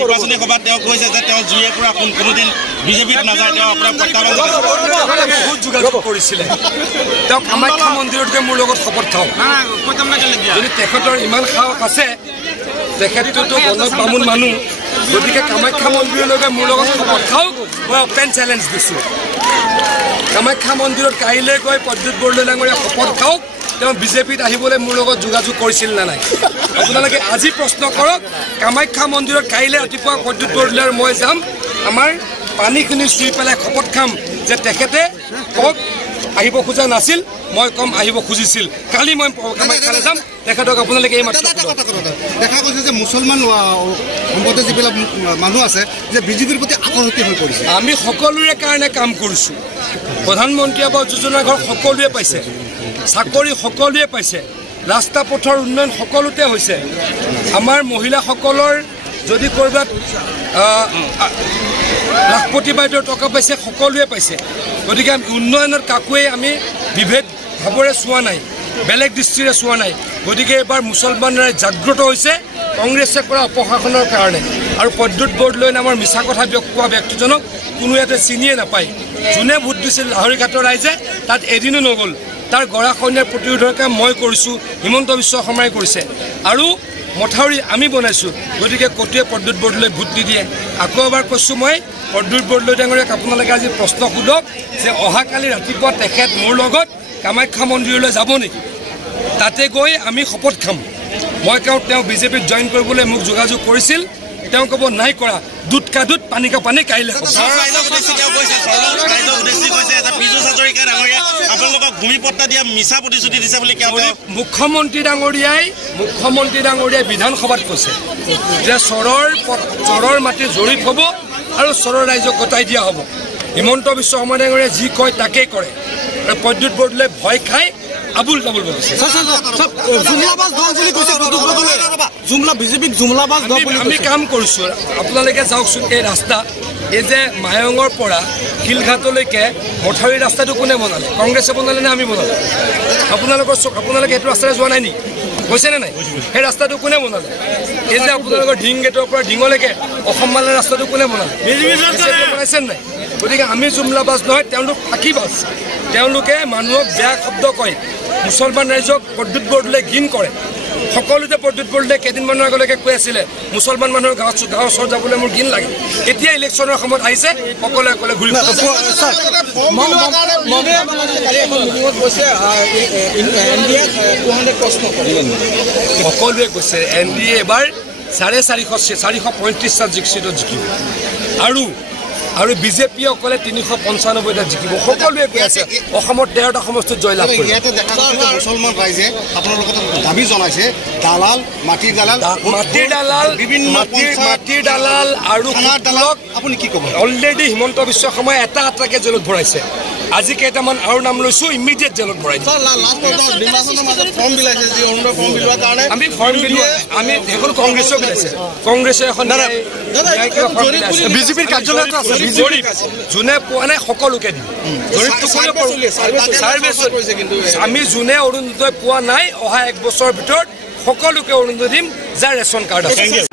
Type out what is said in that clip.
নিৰ্বাচনী সভাত তেওঁ কৈছে যে তেওঁ জুয়ে পৰা কোনোদিন বিজেপিত নাযায় তেওঁ আপোনাৰ বহুত যোগাযোগ কৰিছিলে তেওঁ কামাখ্যা মন্দিৰতকৈ মোৰ লগত শপত খাওঁ যদি তেখেতৰ ইমান সাহস আছে তেখেতটোতো গণক বামুণ মানুহ গতিকে কামাখ্যা মন্দিৰলৈকে মোৰ লগত শপত খাওক মই অপেন চেলেঞ্জ দিছোঁ কামাখ্যা মন্দিৰত কাইলৈ গৈ প্ৰদ্যুৎ বৰদলৈ ডাঙৰীয়া শপত খাওক তেওঁ বিজেপিত আহিবলৈ মোৰ লগত যোগাযোগ কৰিছিল নে নাই আপোনালোকে আজি প্ৰশ্ন কৰক কামাখ্যা মন্দিৰত কাইলৈ ৰাতিপুৱা প্ৰদ্যুৎ বৰদলৈ আৰু মই যাম আমাৰ পানীখিনি চুই পেলাই শপত খাম যে তেখেতে কওক আহিব খোজা নাছিল মই কম আহিব খুজিছিল কালি মই কামাখ্যালৈ যাম তেখেতক আপোনালোকে এই মাত্ৰ দেখা গৈছে যে মুছলমান সম্প্ৰদায়ৰ যিবিলাক মানুহ আছে যে বিজেপিৰ প্ৰতি আকৰ্ষিত হৈ পৰিছে আমি সকলোৰে কাৰণে কাম কৰিছোঁ প্ৰধানমন্ত্ৰী আৱাস যোজনা ঘৰ সকলোৱে পাইছে চাকৰি সকলোৱে পাইছে ৰাস্তা পথৰ উন্নয়ন সকলোতে হৈছে আমাৰ মহিলাসকলৰ যদি ক'ৰবাত লাখপতি বাইদেউৰ টকা পাইছে সকলোৱে পাইছে গতিকে উন্নয়নৰ কাকোৱে আমি বিভেদ ভাৱেৰে চোৱা নাই বেলেগ দৃষ্টিৰে চোৱা নাই গতিকে এইবাৰ মুছলমানৰে জাগ্ৰত হৈছে কংগ্ৰেছে কৰা অপশাসনৰ কাৰণে আৰু প্ৰদ্যুৎ বৰদলৈ নামৰ মিছা কথা কোৱা ব্যক্তিজনক কোনো ইয়াতে চিনিয়ে নাপায় যোনে ভোট দিছিল লাহৰীঘাটৰ ৰাইজে তাত এদিনো নগ'ল তাৰ গৰাখহনীয়াৰ প্ৰতিৰোধৰ কাম মই কৰিছোঁ হিমন্ত বিশ্ব শৰ্মাই কৰিছে আৰু মথাউৰি আমি বনাইছোঁ গতিকে কটুৱে প্ৰদ্যুৎ বৰদলৈ ভোট নিদিয়ে আকৌ এবাৰ কৈছোঁ মই প্ৰদ্যুৎ বৰদলৈ ডাঙৰীয়াক আপোনালোকে আজি প্ৰশ্ন সোধক যে অহাকালি ৰাতিপুৱা তেখেত মোৰ লগত কামাখ্যা মন্দিৰলৈ যাব নেকি তাতে গৈ আমি শপত খাম মই কওঁ তেওঁ বিজেপিত জইন কৰিবলৈ মোক যোগাযোগ কৰিছিল তেওঁ ক'ব নাই কৰা দুধ কা দুধ পানী কা পানী কাইলৈ ভূমিপট্টা দিয়া মিছা প্ৰতিশ্ৰুতি দিছে বুলি মুখ্যমন্ত্ৰী ডাঙৰীয়াই বিধানসভাত কৈছে যে চৰৰ মাটি জৰীপ হ'ব আৰু চৰৰ ৰাইজক গতাই দিয়া হ'ব হিমন্ত বিশ্ব শৰ্মা ডাঙৰীয়াই যি কয় তাকেই কৰে আৰু প্ৰদ্যুৎ বৰদলৈ ভয় খাই আবুল তাবুল বকিছে আমি কাম কৰিছোঁ আপোনালোকে যাওকচোন এই ৰাস্তা এই যে মায়ঙৰ পৰা শিলঘাটলৈকে মথাউৰি ৰাস্তাটো কোনে বনালে কংগ্ৰেছে বনালে নে আমি বনালে আপোনালোকে সেইটো ৰাস্তাৰে যোৱা নাই নেকি গৈছেনে নাই সেই ৰাস্তাটো কোনে বনালে এই যে আপোনালোকৰ ঢিং গেটৰ পৰা ঢিঙলৈকে অসম মালাৰ ৰাস্তাটো কোনে বনালে বনাইছে নাই গতিকে আমি জুমলাবাজ নহয় তেওঁলোক ফাঁকিবাজ তেওঁলোকে মানুহক বেয়া শব্দ কয় মুছলমান ৰাইজক প্ৰদ্যুৎ বৰদলৈ ঘিণ কৰে সকলোতে প্ৰদ্যুৎ বৰদলৈ কেইদিনমানৰ আগলৈকে কৈ আছিলে মুছলমান মানুহৰ গাঁৱৰ ওচৰত যাবলৈ মোৰ ঘিণ লাগে এতিয়া ইলেকশ্যনৰ সময়ত আহিছে সকলোৱে ঘূৰি সকলোৱে কৈছে NDA এবাৰ 435টা জিকিব আৰু বিজেপি অকলে 395টা জিকিব সকলোৱে কৈ আছে অসমত 13টা সমষ্টিত জয়লাভ কৰিব মুছলমান ৰাইজে আপোনালোকৰ দাবী জনাইছে মাটিৰ দালাল আৰু আপুনি কি ক'ব অলৰেডি হিমন্ত বিশ্ব শৰ্মাই এটাকে জেলত ভৰাইছে আজি কেইটামান আৰু নাম লৈছোঁ ইমিডিয়েট জেলত ভৰাই আমি ফৰ্ম বিলোৱা আমি এখন কংগ্ৰেছেও বিলাইছে কংগ্ৰেছে এখন বিজেপিৰ কাৰ্যালয়তো আছে যোনে পোৱা নাই সকলোকে দিম আমি যোনে অৰুণোদয় পোৱা নাই অহা 1 বছৰৰ ভিতৰত সকলোকে অৰুণোদয় দিম যাৰ ৰেচন কাৰ্ড আছে